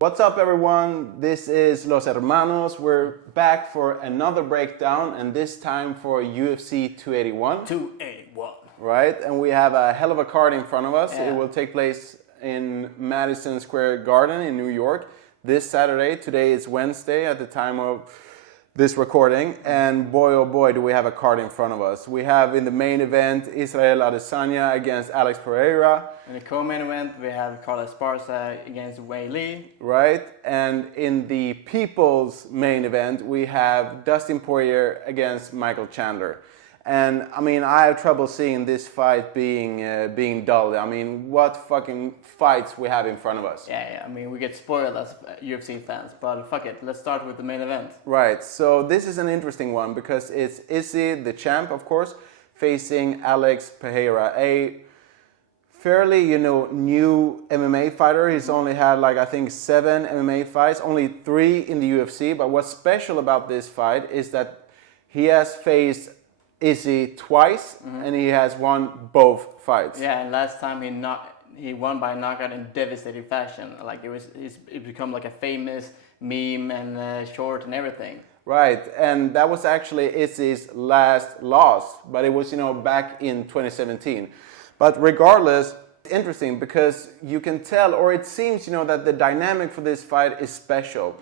What's up, everyone? This is Los Hermanos. We're back for another breakdown, and this time for UFC 281. 281. Right, and we have a hell of a card in front of us. Yeah. It will take place in Madison Square Garden in New York this Saturday. Today is Wednesday at the time of this recording, and boy oh boy do we have a card in front of us. We have in the main event Israel Adesanya against Alex Pereira. In the co-main event we have Carlos Esparza against Wei Lee. Right, and in the people's main event we have Dustin Poirier against Michael Chandler. And I mean, I have trouble seeing this fight being dull. I mean, what fucking fights we have in front of us. Yeah, I mean, we get spoiled as UFC fans, but fuck it, let's start with the main event. Right, so this is an interesting one because it's Izzy, the champ, of course, facing Alex Pereira, a fairly, new MMA fighter. He's only had, I think 7 MMA fights, only 3 in the UFC. But what's special about this fight is that he has faced Izzy twice, and he has won both fights. Yeah, and last time he won by knockout in devastating fashion. It become like a famous meme and short and everything. Right, and that was actually Izzy's last loss, but it was back in 2017. But regardless, it's interesting because you can tell, or it seems that the dynamic for this fight is special.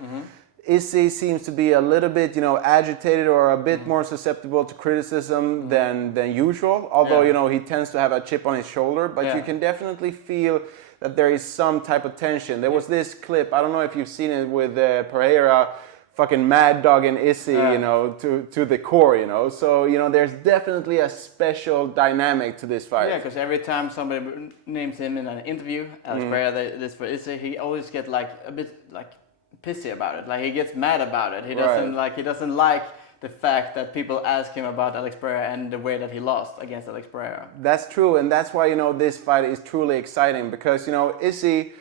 Izzy seems to be a little bit, agitated or a bit more susceptible to criticism than usual. Although, he tends to have a chip on his shoulder, but you can definitely feel that there is some type of tension. There was this clip, I don't know if you've seen it, with Pereira fucking mad dogging Izzy, to the core, So, there's definitely a special dynamic to this fight. Yeah, because every time somebody names him in an interview, Alex Pereira, this for Izzy, he always gets a bit pissy about it. He gets mad about it. He doesn't like the fact that people ask him about Alex Pereira and the way that he lost against Alex Pereira. That's true, and that's why this fight is truly exciting because Izzy,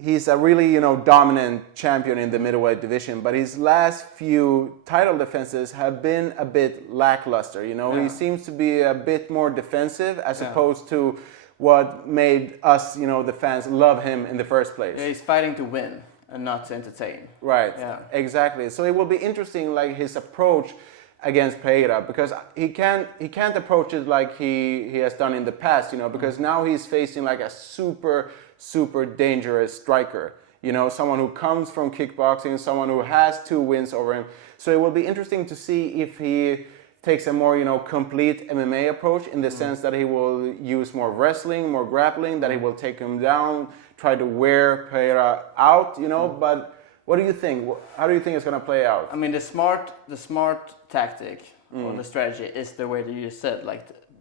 he's a really dominant champion in the middleweight division, but his last few title defenses have been a bit lackluster. He seems to be a bit more defensive as opposed to what made us, the fans, love him in the first place. Yeah, he's fighting to win and not to entertain. Right, yeah. Exactly. So it will be interesting, his approach against Pereira, because he can't approach it like he has done in the past, because now he's facing a super dangerous striker. Someone who comes from kickboxing, someone who has 2 wins over him. So it will be interesting to see if he takes a more, complete MMA approach in the sense that he will use more wrestling, more grappling, that he will take him down, try to wear Pereira out, but what do you think? How do you think it's going to play out? I mean, the smart tactic or the strategy is the way that you said,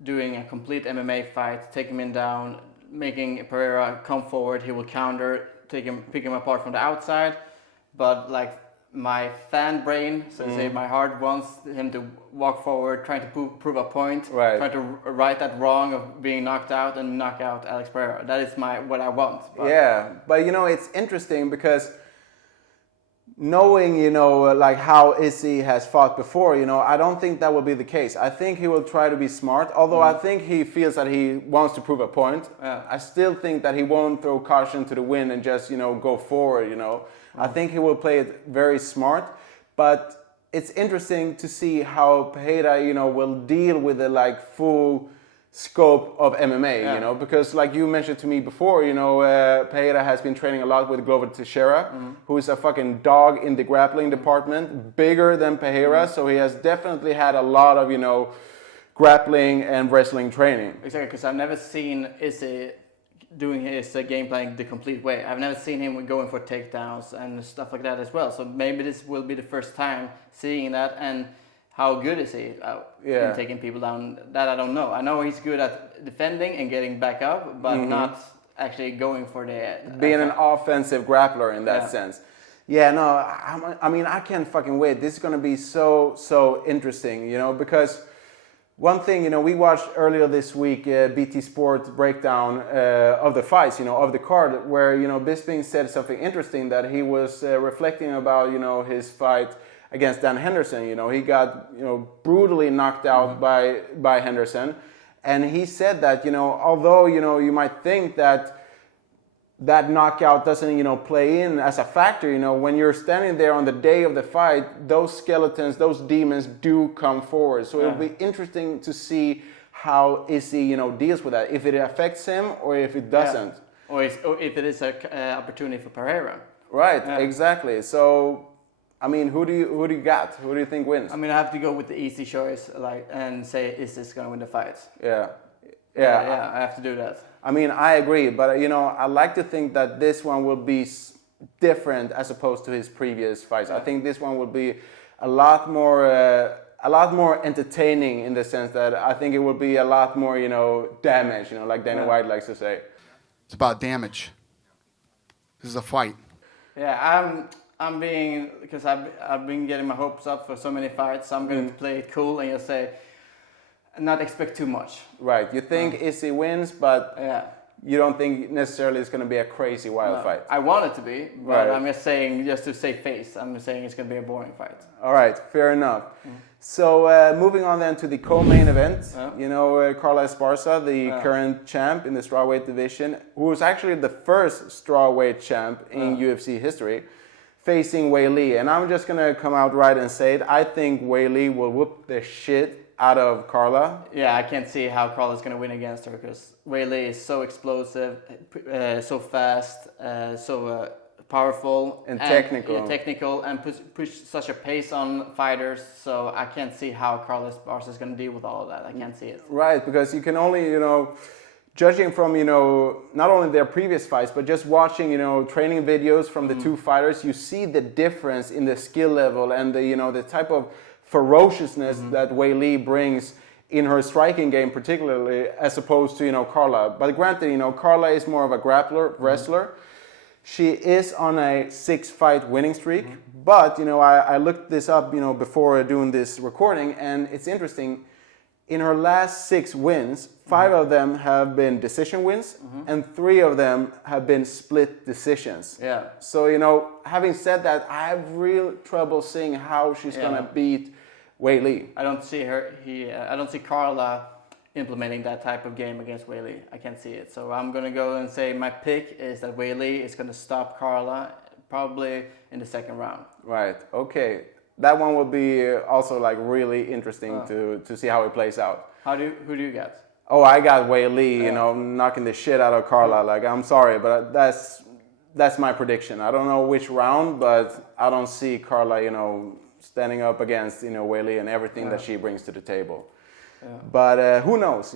doing a complete MMA fight, taking him down, making Pereira come forward, he will counter, pick him apart from the outside, but my fan brain, so to say, my heart wants him to walk forward, trying to prove a point, trying to right that wrong of being knocked out and knock out Alex Pereira. That is what I want. But it's interesting because knowing, how Izzy has fought before, I don't think that will be the case. I think he will try to be smart, although I think he feels that he wants to prove a point. I still think that he won't throw caution to the wind and just, go forward, I think he will play it very smart, but it's interesting to see how Pereira, will deal with the full scope of MMA, because you mentioned to me before, Pereira has been training a lot with Glover Teixeira, who is a fucking dog in the grappling department, bigger than Pereira, so he has definitely had a lot of, grappling and wrestling training. Exactly, because I've never seen Izzy doing his game plan the complete way. I've never seen him going for takedowns and stuff like that as well. So maybe this will be the first time seeing that. And how good is he in taking people down? That I don't know. I know he's good at defending and getting back up, but not actually going for the... Being an offensive grappler in that sense. Yeah, no, I mean, I can't fucking wait. This is going to be so interesting, because... One thing, we watched earlier this week BT Sports breakdown of the fights, of the card, where, Bisping said something interesting, that he was reflecting about, his fight against Dan Henderson. He got, brutally knocked out by Henderson. And he said that, although, you might think that that knockout doesn't, play in as a factor. When you're standing there on the day of the fight, those skeletons, those demons do come forward. So it'll be interesting to see how Izzy, deals with that. If it affects him or if it doesn't. Yeah. Or if it is an opportunity for Pereira. Right, exactly. So, I mean, who do you got? Who do you think wins? I mean, I have to go with the easy choice, and say, is this going to win the fight? Yeah, I have to do that. I mean, I agree, but I like to think that this one will be different as opposed to his previous fights. I think this one will be a lot more entertaining in the sense that I think it will be a lot more, damage, like Dana White likes to say. It's about damage. This is a fight. Yeah, I'm being, because I've been getting my hopes up for so many fights. So I'm going to play it cool and just say, not expect too much. Right. You think Izzy wins, but you don't think necessarily it's going to be a crazy wild fight. I want it to be, but I'm just saying, just to save face, I'm just saying it's going to be a boring fight. All right, fair enough. So moving on then to the co-main event, Carla Esparza, the current champ in the strawweight division, who was actually the first strawweight champ in UFC history, facing Weili. And I'm just going to come out right and say it. I think Weili will whoop the shit out of Carla. Yeah, I can't see how Carla's going to win against her because Weili is so explosive, so fast, so powerful and technical. Yeah, technical, and push such a pace on fighters. So I can't see how Carla Esparza is going to deal with all of that. I can't see it. Right, because you can only, judging from, not only their previous fights, but just watching, training videos from the two fighters, you see the difference in the skill level and the type of ferociousness that Weili brings in her striking game, particularly as opposed to Carla. But granted, Carla is more of a grappler, wrestler. She is on a 6-fight winning streak. But I looked this up before doing this recording, and it's interesting. In her last 6 wins, 5 of them have been decision wins, and 3 of them have been split decisions. Yeah. So having said that, I have real trouble seeing how she's gonna beat Weili. I don't see I don't see Carla implementing that type of game against Weili. I can't see it. So I'm gonna go and say my pick is that Weili is gonna stop Carla probably in the second round. Right. Okay. That one will be also really interesting to see how it plays out. Who do you get? Oh, I got Weili, knocking the shit out of Carla. I'm sorry, but that's my prediction. I don't know which round, but I don't see Carla, standing up against, Weili and everything that she brings to the table. Yeah. But who knows,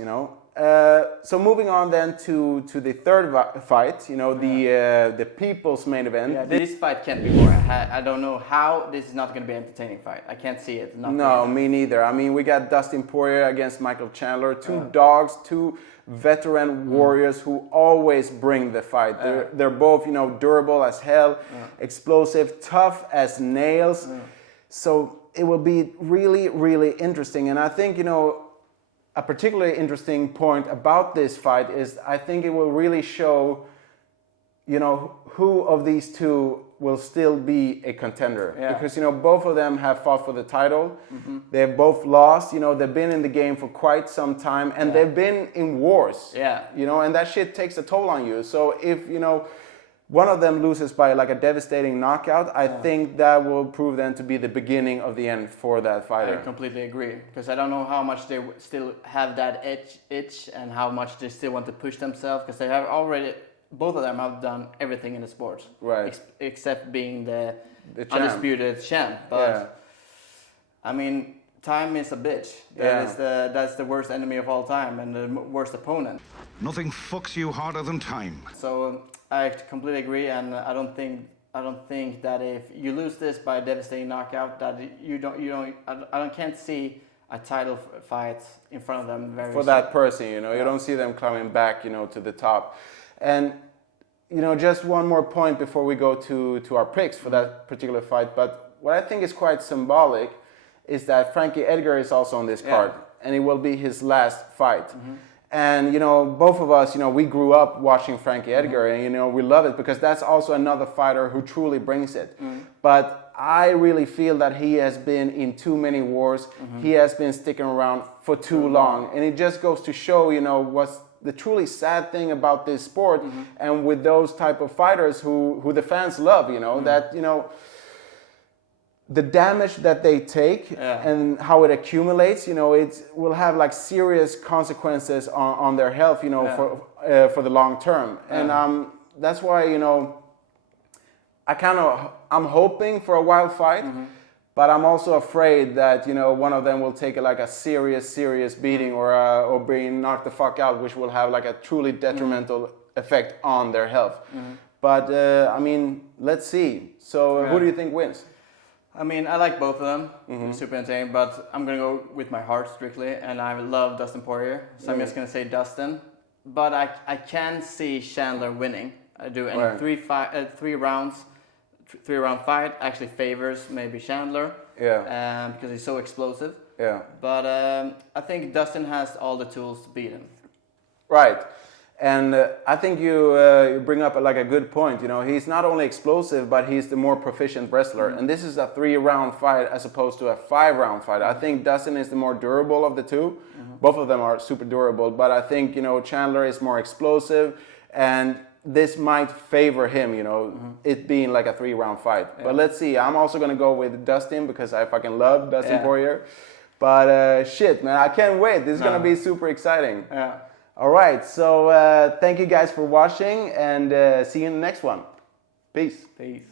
So moving on then to the third fight, the people's main event. Yeah, this fight can't be boring. I don't know how this is not going to be an entertaining fight. I can't see it. No, me neither. I mean, we got Dustin Poirier against Michael Chandler, 2 dogs, 2 veteran warriors who always bring the fight. They're both, durable as hell, explosive, tough as nails. So it will be really, really interesting. And I think, a particularly interesting point about this fight is I think it will really show, who of these 2 will still be a contender. Yeah. Because, both of them have fought for the title. They've both lost. They've been in the game for quite some time. And they've been in wars. Yeah. And that shit takes a toll on you. So if, one of them loses by a devastating knockout, I think that will prove then to be the beginning of the end for that fighter. I completely agree. Because I don't know how much they still have that itch and how much they still want to push themselves. Because they have already, both of them have done everything in the sport. Right. Except being the undisputed champ. But, I mean, time is a bitch. That's the worst enemy of all time and the worst opponent. Nothing fucks you harder than time. So I completely agree, and I don't think that if you lose this by a devastating knockout, that I can't see a title fight in front of them very for that person. You don't see them climbing back, to the top. And just one more point before we go to our picks for that particular fight. But what I think is quite symbolic is that Frankie Edgar is also on this card, and it will be his last fight. And, both of us, we grew up watching Frankie Edgar, and, we love it because that's also another fighter who truly brings it. But I really feel that he has been in too many wars. He has been sticking around for too long. And it just goes to show, the truly sad thing about this sport, and with those type of fighters who the fans love, that the damage that they take and how it accumulates, it will have like serious consequences on their health, for the long term. And that's why, I'm hoping for a wild fight, but I'm also afraid that, one of them will take a serious beating or being knocked the fuck out, which will have like a truly detrimental effect on their health. But, let's see. So who do you think wins? I mean, I like both of them. Super entertaining, but I'm going to go with my heart strictly, and I love Dustin Poirier. So I'm just going to say Dustin. But I can see Chandler winning. I do. And three-round fight actually favors maybe Chandler. Yeah. Because he's so explosive. Yeah. But I think Dustin has all the tools to beat him. Right. And I think you bring up a good point. He's not only explosive, but he's the more proficient wrestler. And this is a 3-round fight as opposed to a 5-round fight. I think Dustin is the more durable of the two. Both of them are super durable, but I think Chandler is more explosive, and this might favor him. It being like a 3-round fight. Yeah. But let's see. I'm also gonna go with Dustin because I fucking love Dustin Poirier. But shit, man, I can't wait. This is gonna be super exciting. Yeah. All right, so thank you guys for watching, and see you in the next one. Peace. Peace.